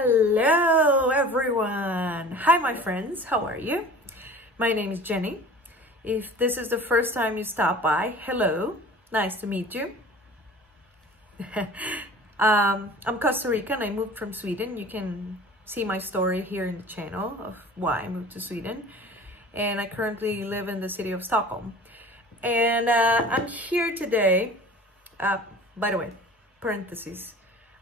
Hello everyone! Hi my friends, how are you? My name is Jenny. If this is the first time you stop by, hello, nice to meet you. I'm Costa Rican. I moved from Sweden. You can see my story here in the channel of why I moved to Sweden. And I currently live in the city of Stockholm. And I'm here today, by the way, parentheses.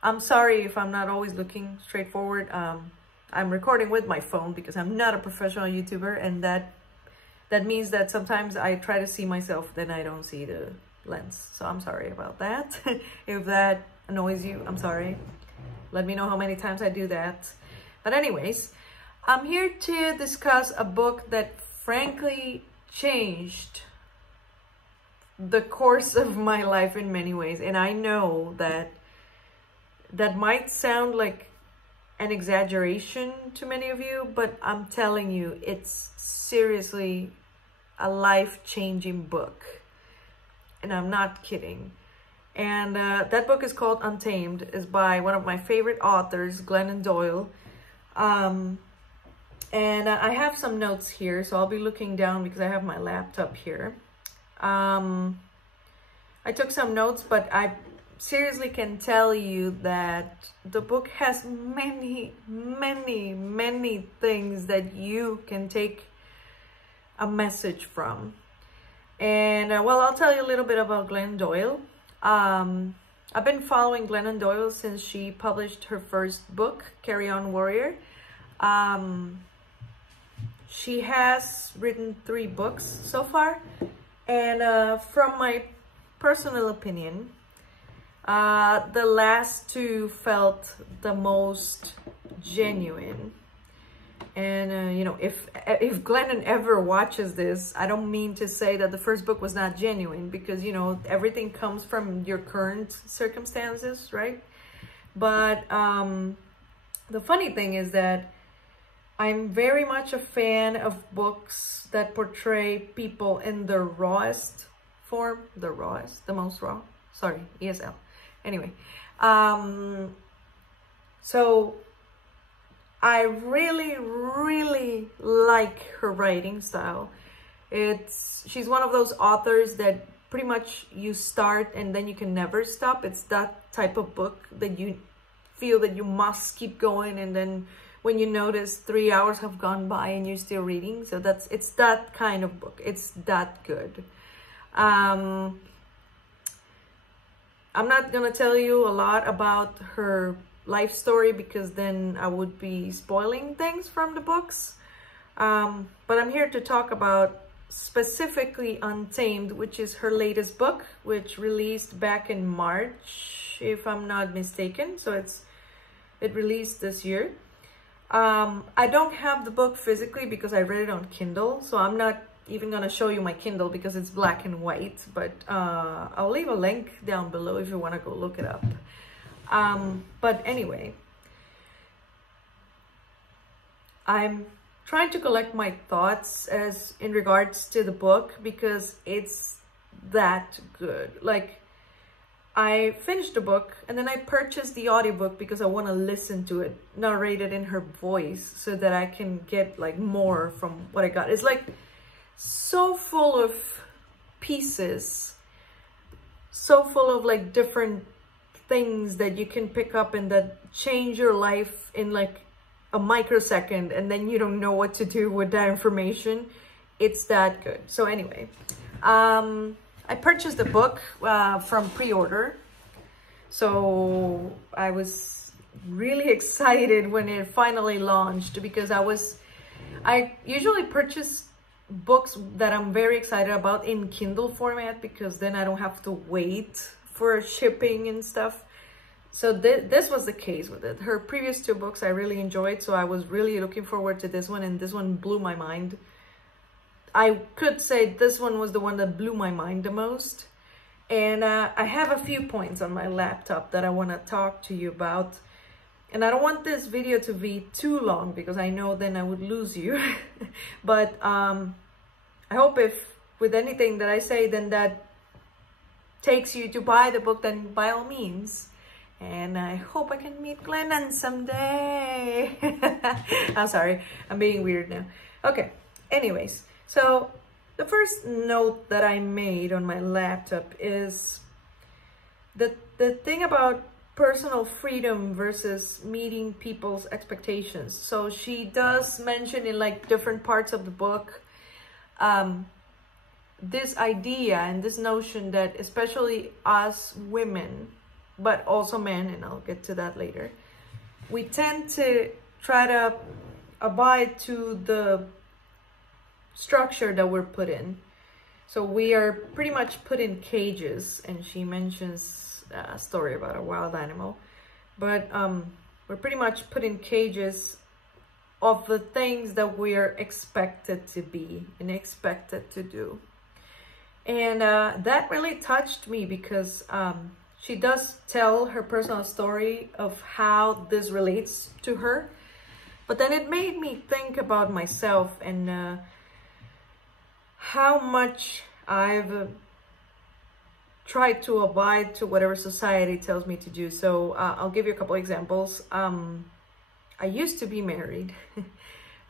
I'm sorry if I'm not always looking straightforward. I'm recording with my phone because I'm not a professional YouTuber, and that means that sometimes I try to see myself, then I don't see the lens. So I'm sorry about that. If that annoys you, I'm sorry. Let me know how many times I do that. But anyways, I'm here to discuss a book that frankly changed the course of my life in many ways. And I know that might sound like an exaggeration to many of you, but I'm telling you, it's seriously a life-changing book. And I'm not kidding. And that book is called Untamed. It's by one of my favorite authors, Glennon Doyle. And I have some notes here, so I'll be looking down because I have my laptop here. I took some notes, but I seriously can tell you that the book has many things that you can take a message from. And well, I'll tell you a little bit about Glennon Doyle. I've been following Glennon Doyle since she published her first book, Carry On Warrior. She has written 3 books so far, and from my personal opinion, the last 2 felt the most genuine. And you know, if Glennon ever watches this, I don't mean to say that the first book was not genuine, because you know, everything comes from your current circumstances, right? But the funny thing is that I'm very much a fan of books that portray people in the rawest form, the most raw, sorry, ESL. Anyway, so I really like her writing style. She's one of those authors that pretty much you start and then you can never stop. It's that type of book that you feel that you must keep going, and then when you notice 3 hours have gone by and you're still reading. So it's that kind of book. It's that good. I'm not gonna tell you a lot about her life story because then I would be spoiling things from the books. But I'm here to talk about specifically Untamed, which is her latest book, which released back in March, if I'm not mistaken. So it released this year. I don't have the book physically because I read it on Kindle, so I'm not even gonna show you my Kindle because it's black and white, but I'll leave a link down below if you want to go look it up. But anyway, I'm trying to collect my thoughts as in regards to the book because it's that good. Like, I finished the book and then I purchased the audiobook because I want to listen to it narrated in her voice so that I can get like more from what I got. It's like so full of pieces, so full of like different things that you can pick up and that change your life in like a microsecond, and then you don't know what to do with that information. It's that good. So anyway, I purchased the book from pre-order, so I was really excited when it finally launched, because I usually purchase books that I'm very excited about in Kindle format, because then I don't have to wait for shipping and stuff. So this was the case with it. Her previous 2 books I really enjoyed, so I was really looking forward to this one, and this one blew my mind. I could say this one was the one that blew my mind the most. And I have a few points on my laptop that I want to talk to you about. And I don't want this video to be too long because I know then I would lose you. But I hope if with anything that I say then that takes you to buy the book, then by all means. And I hope I can meet Glennon someday. I'm sorry, I'm being weird now. Okay, anyways, so the first note that I made on my laptop is the thing about personal freedom versus meeting people's expectations. So she does mention in like different parts of the book this idea and this notion that especially us women, but also men, and I'll get to that later, we tend to try to abide to the structure that we're put in. So we are pretty much put in cages, and she mentions a story about a wild animal, but we're pretty much put in cages of the things that we are expected to be and expected to do. And that really touched me because she does tell her personal story of how this relates to her, but then it made me think about myself and how much I've tried to abide to whatever society tells me to do. So I'll give you a couple examples. I used to be married.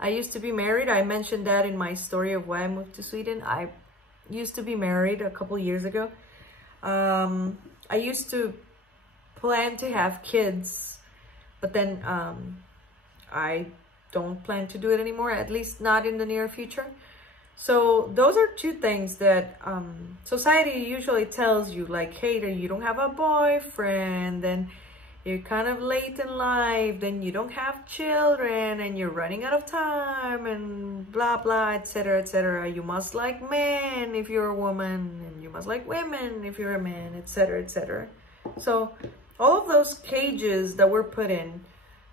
I used to be married. I mentioned that in my story of why I moved to Sweden. I used to be married a couple years ago. I used to plan to have kids, but then I don't plan to do it anymore, at least not in the near future. So those are two things that society usually tells you, like, hey, you don't have a boyfriend, then you're kind of late in life, then you don't have children, and you're running out of time, and blah, blah, etc., etc. You must like men if you're a woman, and you must like women if you're a man, etc., etc. So all of those cages that we're put in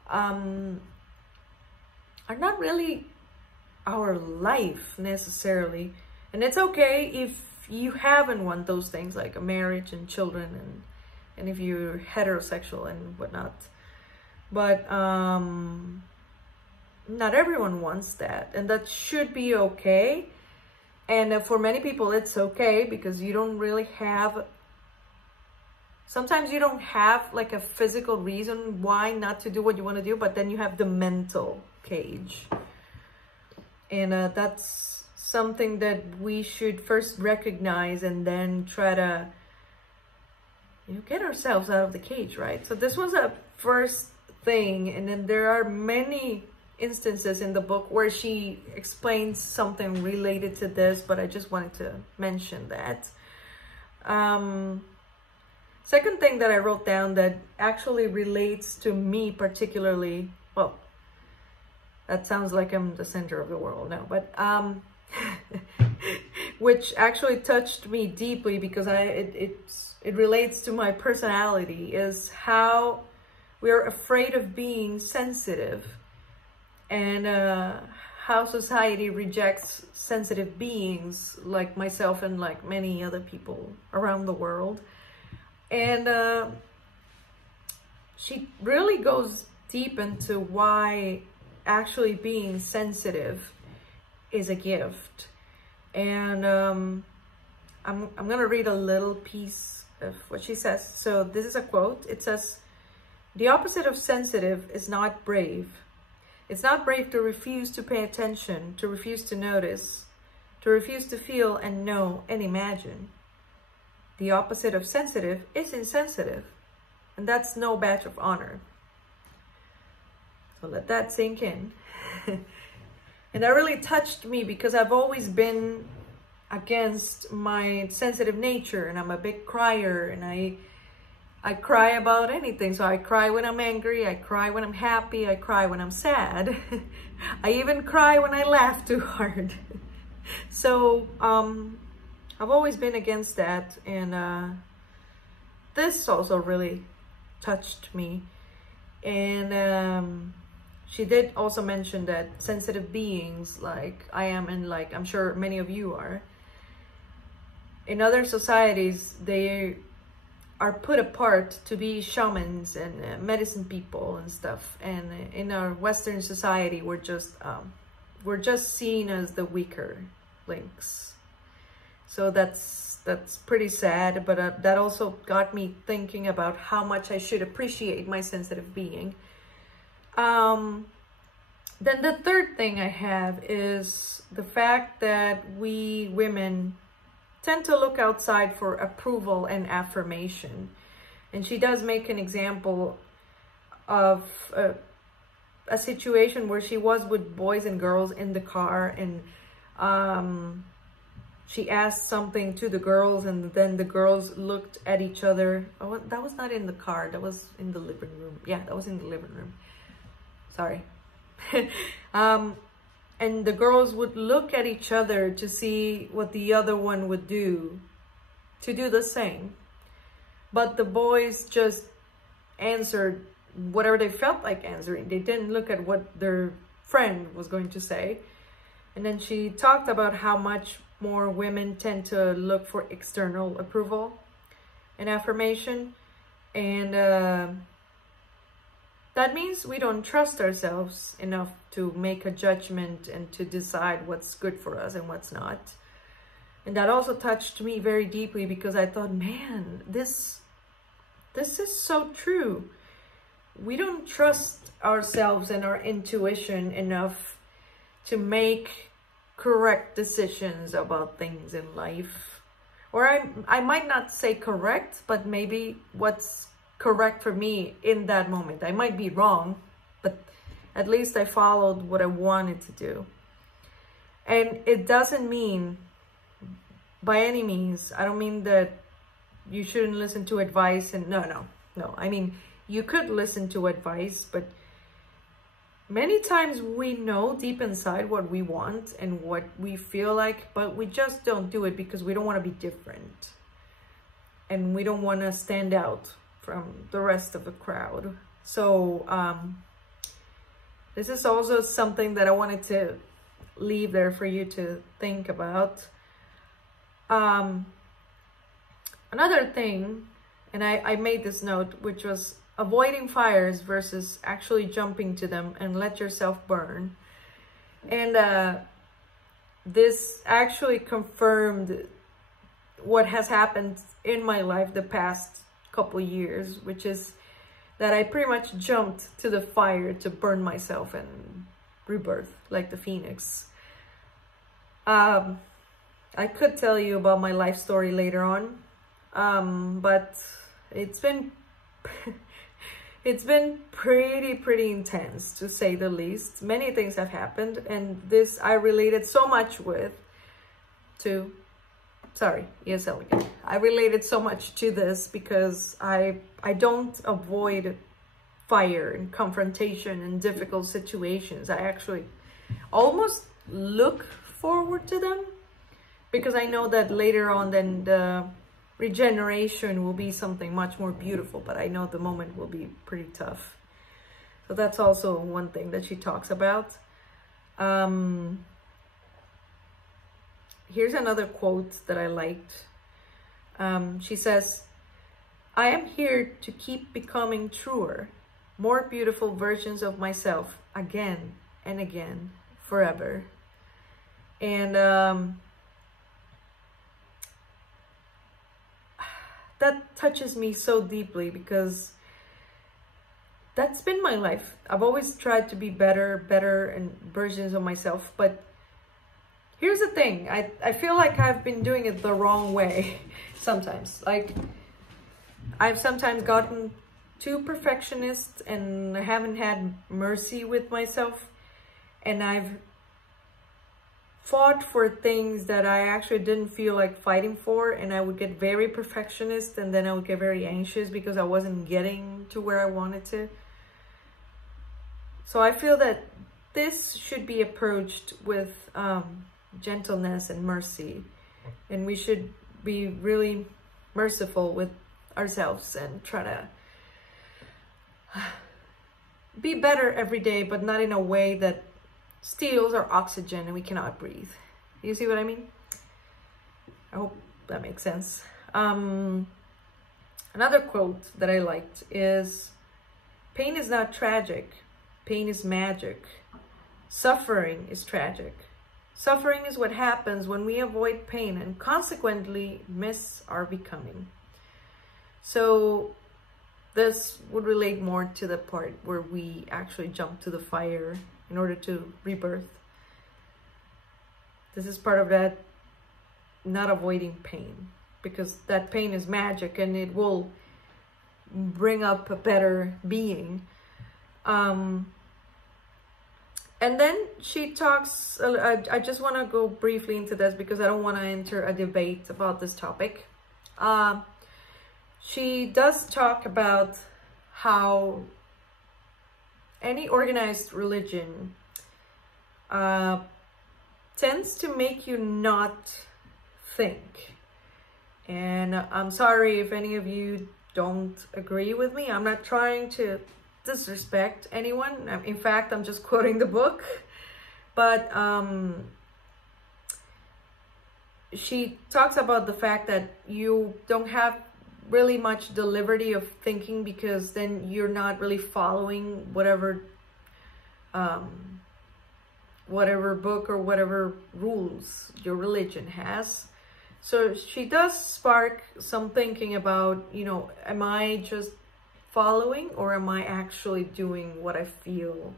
are not really our life necessarily. And it's okay if you haven't won those things like a marriage and children and if you're heterosexual and whatnot, but not everyone wants that, and that should be okay. And for many people it's okay because you don't really have, sometimes you don't have like a physical reason why not to do what you want to do, but then you have the mental cage. And that's something that we should first recognize and then try to, you know, get ourselves out of the cage, right? So this was a first thing. And then there are many instances in the book where she explains something related to this, but I just wanted to mention that. Second thing that I wrote down that actually relates to me particularly, well, that sounds like I'm the center of the world now, but which actually touched me deeply because it relates to my personality, is how we're afraid of being sensitive, and how society rejects sensitive beings like myself and like many other people around the world. And she really goes deep into why actually being sensitive is a gift. And I'm gonna read a little piece of what she says. So this is a quote. It says, "The opposite of sensitive is not brave. It's not brave to refuse to pay attention, to refuse to notice, to refuse to feel and know and imagine. The opposite of sensitive is insensitive, and that's no badge of honor." So let that sink in. And that really touched me because I've always been against my sensitive nature, and I'm a big crier, and I cry about anything. So I cry when I'm angry, I cry when I'm happy, I cry when I'm sad. I even cry when I laugh too hard. So I've always been against that, and this also really touched me. And she did also mention that sensitive beings like I am, and like I'm sure many of you are, in other societies, they are put apart to be shamans and medicine people and stuff. And in our Western society, we're just seen as the weaker links. So that's that's pretty sad, but that also got me thinking about how much I should appreciate my sensitive being. Then the third thing I have is the fact that we women tend to look outside for approval and affirmation. And she does make an example of a situation where she was with boys and girls in the car, and she asked something to the girls, and then the girls looked at each other. Oh, that was not in the car, that was in the living room. Yeah, that was in the living room. Sorry. And the girls would look at each other to see what the other one would do, to do the same. But the boys just answered whatever they felt like answering. They didn't look at what their friend was going to say. And then she talked about how much more women tend to look for external approval and affirmation. And that means we don't trust ourselves enough to make a judgment and to decide what's good for us and what's not. And that also touched me very deeply, because I thought, man, this is so true. We don't trust ourselves and our intuition enough to make correct decisions about things in life. Or I might not say correct, but maybe what's correct for me in that moment. I might be wrong, but at least I followed what I wanted to do. And it doesn't mean, by any means, I don't mean that you shouldn't listen to advice, and no. I mean, you could listen to advice, but many times we know deep inside what we want and what we feel like, but we just don't do it because we don't want to be different. And we don't want to stand out from the rest of the crowd. So this is also something that I wanted to leave there for you to think about. Another thing, and I made this note, which was avoiding fires versus actually jumping to them and let yourself burn. And this actually confirmed what has happened in my life the past couple years, which is that I pretty much jumped to the fire to burn myself and rebirth like the phoenix. I could tell you about my life story later on, but it's been it's been pretty intense, to say the least. Many things have happened, and this I related so much to ESL again. I related so much to this because I don't avoid fire and confrontation and difficult situations. I actually almost look forward to them, because I know that later on then the regeneration will be something much more beautiful, but I know the moment will be pretty tough. So that's also one thing that she talks about. Here's another quote that I liked. She says, "I am here to keep becoming truer, more beautiful versions of myself again and again, forever." And that touches me so deeply, because that's been my life. I've always tried to be better and versions of myself, but here's the thing, I feel like I've been doing it the wrong way sometimes. Like, I've sometimes gotten too perfectionist and I haven't had mercy with myself, and I've fought for things that I actually didn't feel like fighting for, and I would get very perfectionist, and then I would get very anxious because I wasn't getting to where I wanted to. So I feel that this should be approached with gentleness and mercy, and we should be really merciful with ourselves and try to be better every day, but not in a way that steals our oxygen and we cannot breathe. You see what I mean? I hope that makes sense. Another quote that I liked is, "Pain is not tragic. Pain is magic. Suffering is tragic. Suffering is what happens when we avoid pain and consequently miss our becoming. So this would relate more to the part where we actually jump to the fire in order to rebirth. This is part of that not avoiding pain, because that pain is magic and it will bring up a better being. And then she talks, I just want to go briefly into this because I don't want to enter a debate about this topic. She does talk about how any organized religion tends to make you not think. And I'm sorry if any of you don't agree with me. I'm not trying to disrespect anyone. In fact, I'm just quoting the book. But she talks about the fact that you don't have really much the liberty of thinking, because then you're not really following whatever book or whatever rules your religion has. So she does spark some thinking about, you know, am I just following or am I actually doing what I feel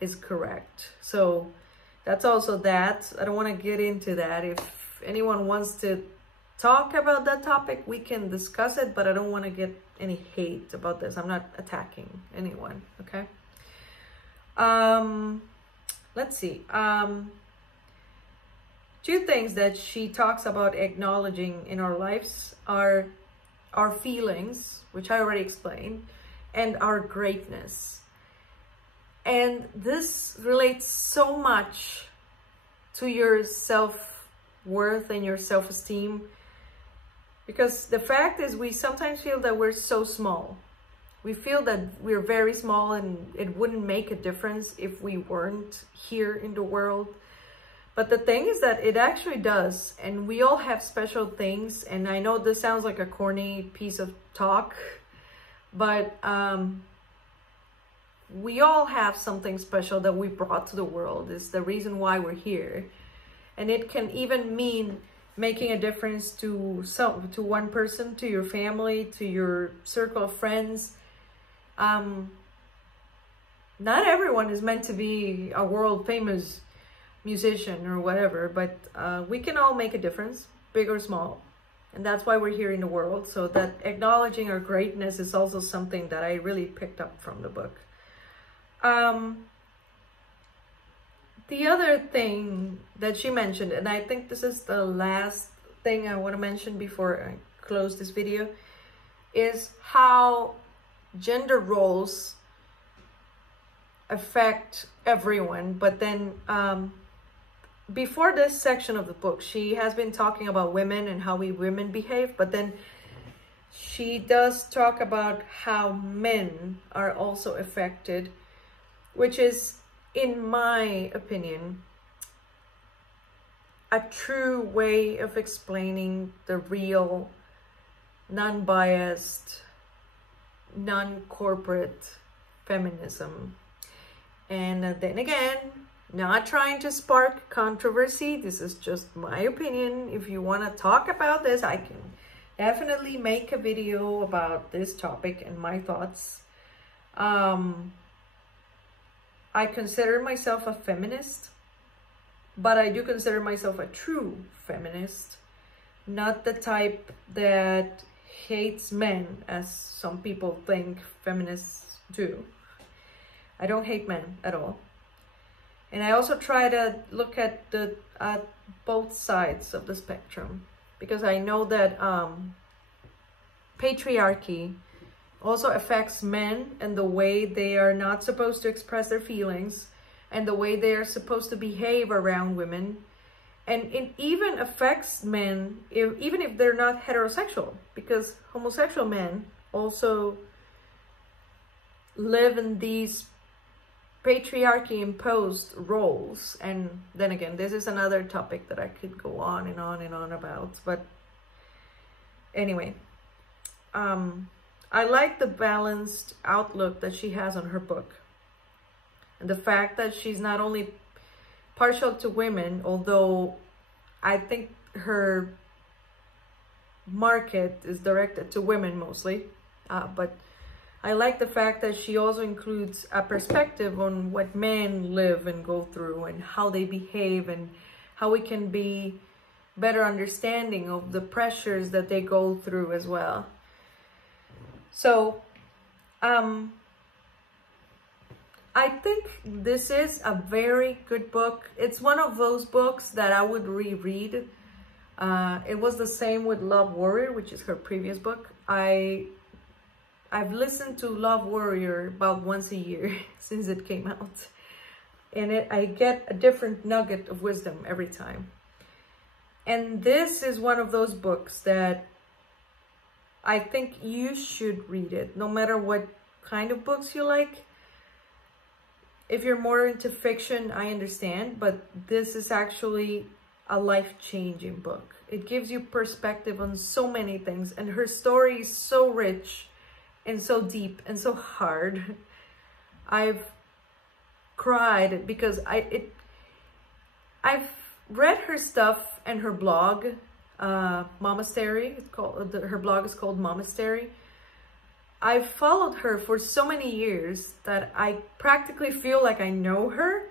is correct? So that's also that. I don't want to get into that. If anyone wants to talk about that topic, we can discuss it, but I don't want to get any hate about this. I'm not attacking anyone, okay? Let's see. Two things that she talks about acknowledging in our lives are our feelings, which I already explained, and our greatness. And this relates so much to your self-worth and your self-esteem, because the fact is we sometimes feel that we're so small. We feel that we're very small and it wouldn't make a difference if we weren't here in the world. But the thing is that it actually does, and we all have special things. And I know this sounds like a corny piece of talk, but we all have something special that we brought to the world. It's the reason why we're here. And it can even mean making a difference to one person, to your family, to your circle of friends. Not everyone is meant to be a world famous musician or whatever, but we can all make a difference, big or small. And that's why we're here in the world. So that acknowledging our greatness is also something that I really picked up from the book. The other thing that she mentioned, and I think this is the last thing I want to mention before I close this video, is how gender roles affect everyone. But then before this section of the book, she has been talking about women and how we women behave, but then she does talk about how men are also affected, which is, in my opinion, a true way of explaining the real, non-biased, non-corporate feminism. And then again, not trying to spark controversy. This is just my opinion. If you want to talk about this, I can definitely make a video about this topic and my thoughts. I consider myself a feminist, but I do consider myself a true feminist, not the type that hates men, as some people think feminists do. I don't hate men at all. And I also try to look at both sides of the spectrum, because I know that patriarchy also affects men and the way they are not supposed to express their feelings and the way they are supposed to behave around women. And it even affects men, even if they're not heterosexual, because homosexual men also live in these patriarchy imposed roles. And then again, this is another topic that I could go on and on and on about. But anyway, I like the balanced outlook that she has on her book, and the fact that she's not only partial to women, although I think her market is directed to women mostly. But I like the fact that she also includes a perspective on what men live and go through and how they behave and how we can be better understanding of the pressures that they go through as well. So, I think this is a very good book. It's one of those books that I would reread. It was the same with Love Warrior, which is her previous book. I've listened to Love Warrior about once a year since it came out. And I get a different nugget of wisdom every time. And this is one of those books that I think you should read it, no matter what kind of books you like. If you're more into fiction, I understand, but this is actually a life-changing book. It gives you perspective on so many things, and her story is so rich and so deep and so hard. I've cried because I've read her stuff and her blog, Monastery. It's called, her blog is called Monastery. I've followed her for so many years that I practically feel like I know her.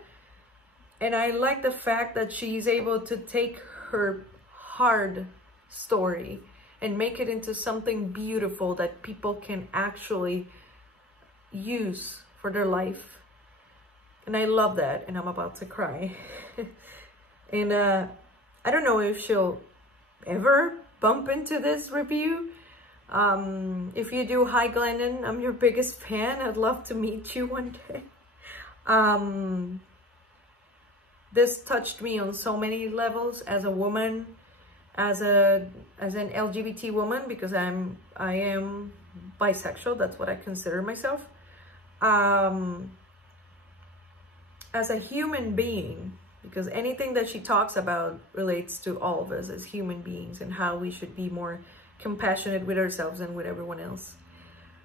And I like the fact that she's able to take her hard story and make it into something beautiful that people can actually use for their life. And I love that, and I'm about to cry. And I don't know if she'll ever bump into this review. If you do, hi Glennon, I'm your biggest fan. I'd love to meet you one day. This touched me on so many levels as a woman, as an LGBT woman, because I am bisexual. That's what I consider myself. As a human being, because anything that she talks about relates to all of us as human beings and how we should be more compassionate with ourselves and with everyone else.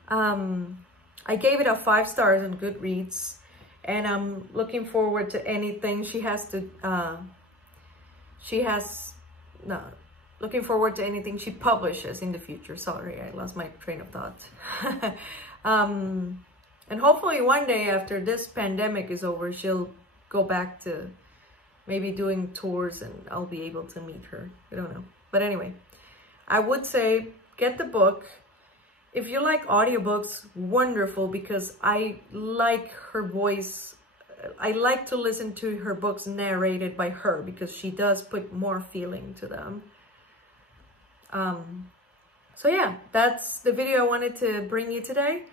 I gave it a 5 stars on Goodreads, and I'm looking forward to anything looking forward to anything she publishes in the future. Sorry, I lost my train of thought. And hopefully one day after this pandemic is over, she'll go back to maybe doing tours and I'll be able to meet her. I don't know. But anyway, I would say get the book. If you like audiobooks, wonderful, because I like her voice. I like to listen to her books narrated by her because she does put more feeling to them. So yeah, that's the video I wanted to bring you today.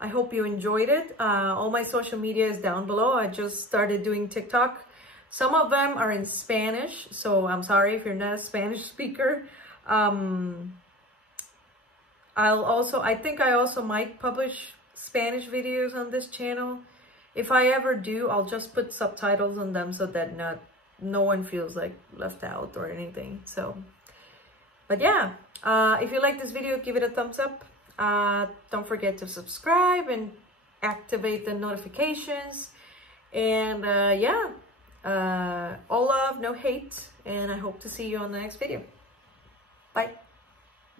I hope you enjoyed it. All my social media is down below. I just started doing TikTok. Some of them are in Spanish, so I'm sorry if you're not a Spanish speaker. I think I also might publish Spanish videos on this channel. If I ever do, I'll just put subtitles on them so that no one feels like left out or anything. So, but yeah, if you like this video, give it a thumbs up. Don't forget to subscribe and activate the notifications. And yeah, all love, no hate. And I hope to see you on the next video. Bye.